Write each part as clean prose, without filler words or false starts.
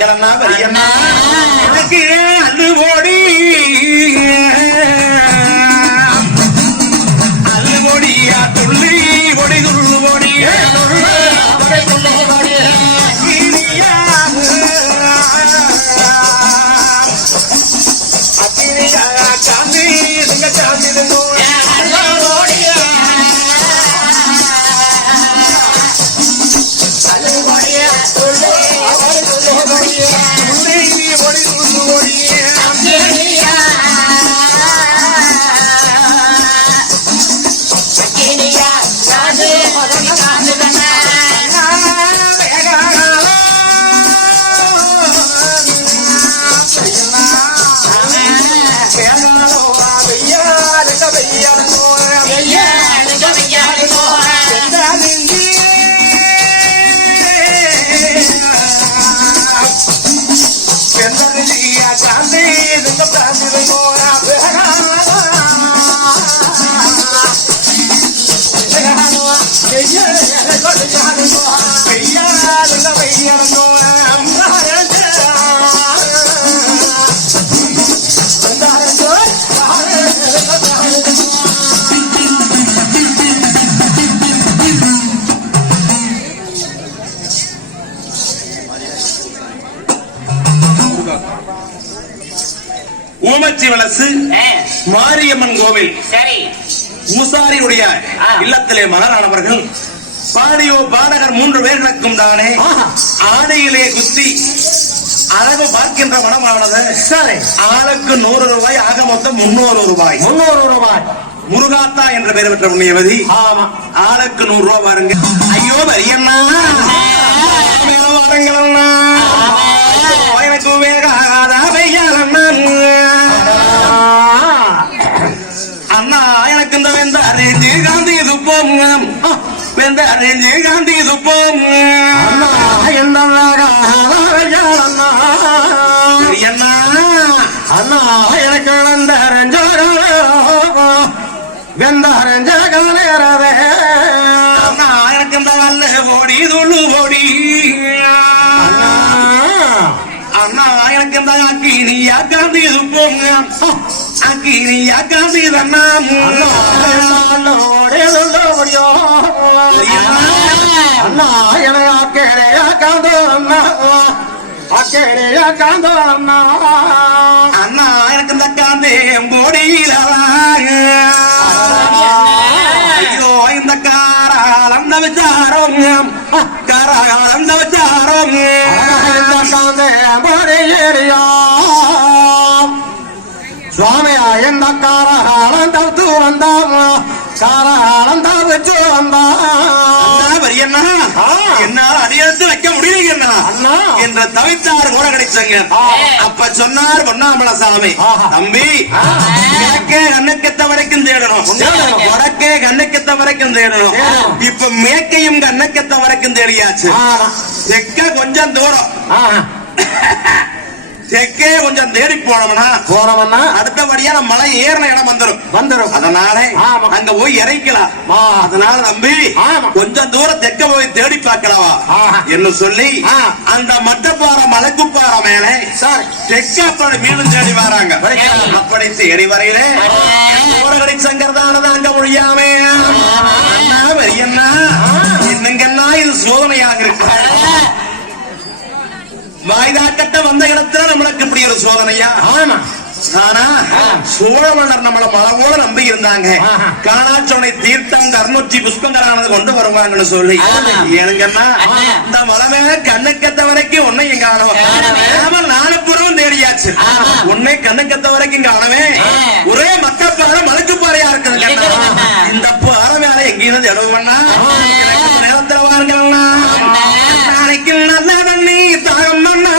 வரங்களா வரியண்ணா எனக்கு அள்ளு ஓடி அள்ளு ஓடியா துள்ளி ஓடி துள்ளு ஓடி சாமி சாமி ஊமச்சி வலசு மாரியம்மன் கோவில் மூசாரியுடைய இல்லத்திலே மகனானவர்கள் பாடியோ பாடகர் 3 பேர்களுக்கும் தானே ஆடையிலே குத்தி அழகு பார்க்கின்ற மனமானது ஆளுக்கு 100 ரூபாய், ஆக மொத்தம் 300 ரூபாய். முருகாத்தா என்ற பெயர் பெற்ற புண்ணியவதி ஆளுக்கு 100 ரூபாய் பாருங்க. ஐயோ வரியண்ணா வாருங்களா எனக்கு வேகாத அண்ணா எனக்கு இந்த வெந்தாரேஞ்சு காந்தி துப்போம் வெந்தாரேஞ்சு காந்தி துப்போம் அண்ணா அண்ணா எனக்கு வெந்தாரஞ்சே அண்ணா எனக்கு இந்த நல்ல ஓடி துள்ளு ஓடி அண்ணா எனக்கு இந்த அக்கினியா காந்தி துப்போங்க அக்கினியா காந்தி தண்ணா அண்ணா எனக்கு அண்ணா எனக்கு இந்த காந்தே போடியில ஐயோ இந்த காராளந்த விசாரம் காராளந்த விசாரம் சுவாமியா எந்த காராளம் தவிர்த்து வந்தாம் காராளம் தவிர்த்து வந்தாம் என்னால அடியெடுத்து வைக்க முடியல என்ற தவித்தாறு கூட கிடைச்சாங்க. அப்ப சொன்னார் பொன்னாமல சாமி, தம்பி கிழக்கே கண்ணுக்கத்த வரைக்கும் தேடணும், வடக்கே கண்ணுக்கத்த வரைக்கும் தேடணும். இப்ப மேற்கையும் கண்ணுக்கத்த வரைக்கும் தேடியாச்சு. தெற்க கொஞ்சம் தூரம் தெற்கே கொஞ்சம் தேடி போனோம்னா அடுத்தபடியா நம்ம மலை ஏறின இடம் வந்துரும். அதனால அங்க போய் இறைக்கலாம். அதனால தம்பி கொஞ்சம் தூரம் தெற்க போய் தேடி பார்க்கலாம் என்று சொல்லி அந்த மட்டப்பாறை மலைக்குப்பாறை மேல தெற்க அப்படி மீண்டும் தேடி வராங்க. அப்படி தேடி வரையிலே ஊரகடி சங்கரதானது அங்க முடியாமே என்ன இன்னங்கெல்லாம் இது சோதனையாக இருக்கு. வாய்தாக்கட்ட வந்த இடத்துல நம்மளுக்கு இப்படி ஒரு சோதனையா? ஆனா சோழ மன்னர் நம்மள மலவோட நம்பி இருந்தாங்க. காணாச்சோனை தீர்த்தம் கர்ணூச்சி புஷ்பங்களானது கொண்டு வருவாங்கன்னு சொல்லி ஏனுங்கன்னா இந்த மலை மேல கண்ணுக்கத்த வரைக்கும் உன்னையும் காணும். நாலுப்புறம் தேடியாச்சு, உன்னை கண்ணுக்கத்த வரைக்கும் காணவே ஒரே மக்கப்பாறை மலைக்குப்பாறையா இருக்குது. இந்த பாறை மேல எங்கேயும் தேடுவோம்னா நேரத்துல வாருங்கன்னா நாளைக்கு நல்ல தண்ணி தாகம் பண்ணா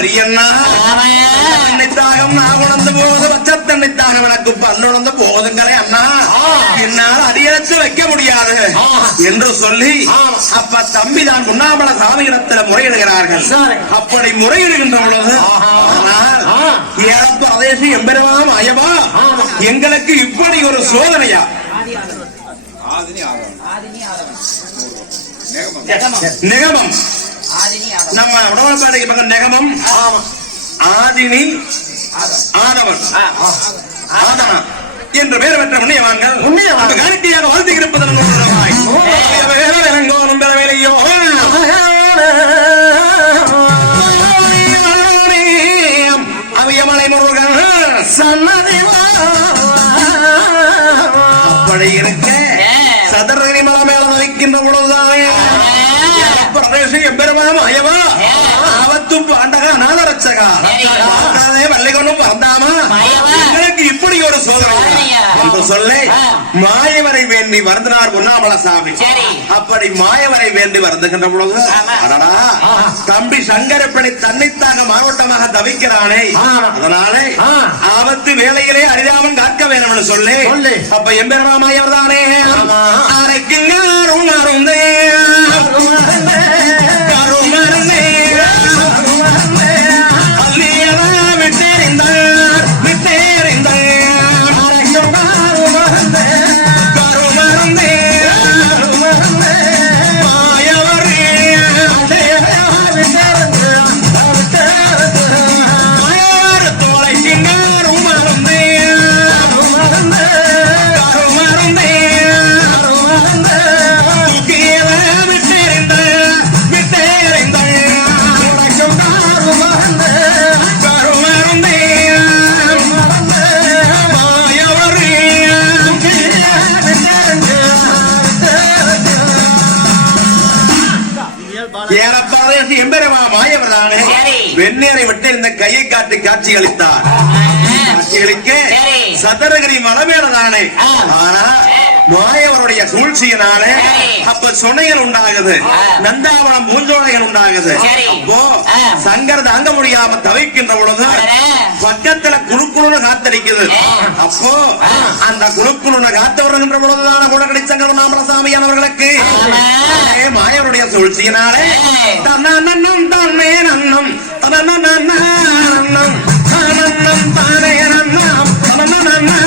வரியண்ணா தன்னைத்தாகம் நான் உணர்ந்து போகுது பச்சை தன்னைத்தாகம் எனக்கு பல்லுணர்ந்து போகுதுங்களே அண்ணா என்னால் அடியெடுத்து வைக்க முடியாது என்று சொல்லி அப்ப தம்பி தான் உண்ணாமல சாமியிடத்தில் முறையிடுகிறார்கள். அப்படி முறையிடுகின்ற பொழுது பிரதேசி எம்பெருமாம் அயவா எங்களுக்கு இப்படி ஒரு சோதனையா நிகமம் நம்ம உடம்புக்கு பக்கம் நிகமம் ஆதினி ஆதவன் ஆதனா என்று பெயர் பெற்ற முன்னியவான்கள் காணிக்கையாக வாழ்த்து இருப்பதன் வேலையோ அவியமலை முருகன் அப்படி இருக்க சதரகிரி மலை மேல வைக்கின்ற பொழுதுதானே எம்பெருமாம் அயவா ஆபத்து பாண்டக அநாதரட்சகா வள்ளிகொண்டும் வந்தாமா எங்களுக்கு இப்படி ஒரு சோதனை என்று சொல்லி மாயவரை வேண்டி வருந்தினார் உண்ணாமல சாமி. அப்படி மாயவரை வேண்டி வருந்துகின்ற பொழுது அடடா தம்பி சங்கரப்படி தன்னைத்தாக மாவட்டமாக தவிக்கிறானே அதனாலே ஆபத்து வேலையிலே அறியாமல் காக்க வேணும் என்று சொல்லி அப்ப எம்பெருமாம் மாயவர் தானே அரைக்குங்க வெண்ணேரை விட்டு இந்த கையை காட்டி காட்சி அளித்தார். காட்சிகளுக்கு சதரகிரி மலமேலதானே ஆனா மாயவருடைய சூழ்ச்சியினாலே அப்ப சொன்னைகள் உண்டாகுது, நந்தாவனம் பூஞ்சோலைகள் உண்டாகுது. அப்போ சங்கர் தாங்க முடியாம தவிக்கின்ற பொழுது பக்கத்துல குழுக்குழுன்னு காத்தடிக்குது. அப்போ அந்த குழுக்குழுன்னு காத்து வருகின்ற பொழுதுதான குடக்கடி சங்கர் நாமரசாமியானவர்களுக்கு மாயவருடைய சூழ்ச்சியினாலே தன்னன்னம் தன்னே நன்னம் தனநன்னம் தனநன்னம் தானே நன்னம் தனநன்னம்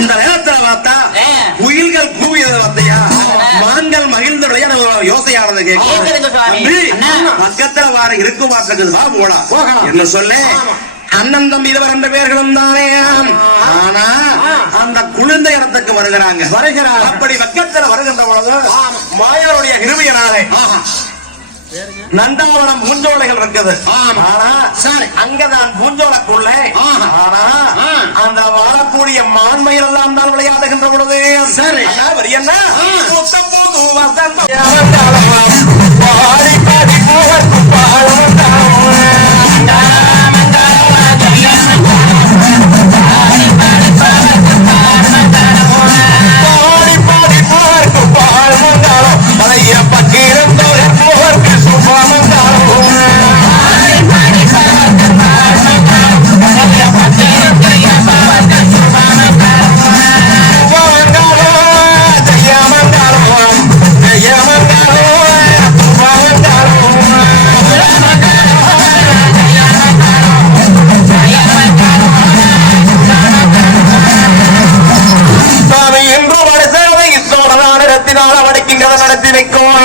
இந்த நேரத்தில் பார்த்தா புயல்கள் கூவியது வந்தையா மான்கள் மகிழ்ந்துடைய யோசையானது பக்கத்துல வார இருக்கும் வா போடா என்ன சொல்ல அண்ணன் தம்பி இதுவர் என்ற பேர்களும் தானே. ஆனா அந்த குளிர்ந்த இடத்துக்கு வருகிறாங்க. அப்படி பக்கத்துல வருகின்ற பொழுது மாயவருடைய கிருபையினாலே நந்தாவனம் பூஞ்சோலைகள் இருக்குது. ஆனா அங்கதான் பூஞ்சோலைக்குள்ள ஆனா அந்த வாழக்கூடிய மான்மையில் எல்லாம் தான் விளையாடுகின்ற பொழுது சரி என்ன வைக்கோணும்